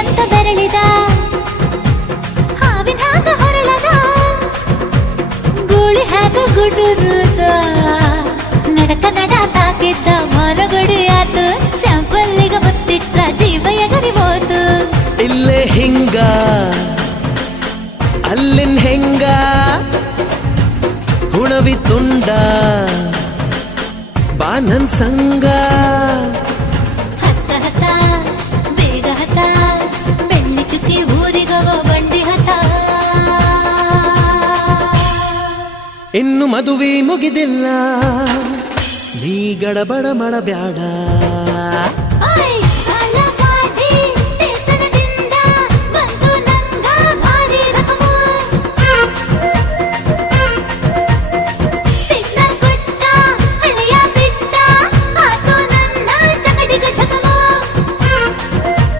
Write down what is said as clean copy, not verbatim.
ಅಂತ ಬೆರಳಿದ ಹಾವಿನ ಹಾಗ ಹೊರಳದ ಗೂಳಿ ಹಾಗ ಗುಡುರುದ ನಡಕ ನಡ ತಾಕಿದ್ದ ಮರಗಡಿ ಆತು ಸ್ಯಾಂಪಲ್ಲಿಗ ಮುತ್ತಿಟ್ಟ ಜೀವ ಎಗರಿ ಹೋತು ಇಲ್ಲೇ ಹಿಂಗ ಅಲ್ಲಿನ್ ಹೆಂಗ ಹುಣವಿ ತುಂಡ ಬಾ ನನ್ ಸಂಗ ಹತ್ತ ಹತ್ತ ಬೇಗ ಹತ್ತ ಬೆಳ್ಳಿ ಚುಕ್ಕಿ ಊರಿಗವ ಬಂಡಿ ಹತ್ತ ಇನ್ನು ಮದುವೆ ಮುಗಿದಿಲ್ಲ ನೀ ಗಡಬಡ ಮಾಡಬ್ಯಾಡ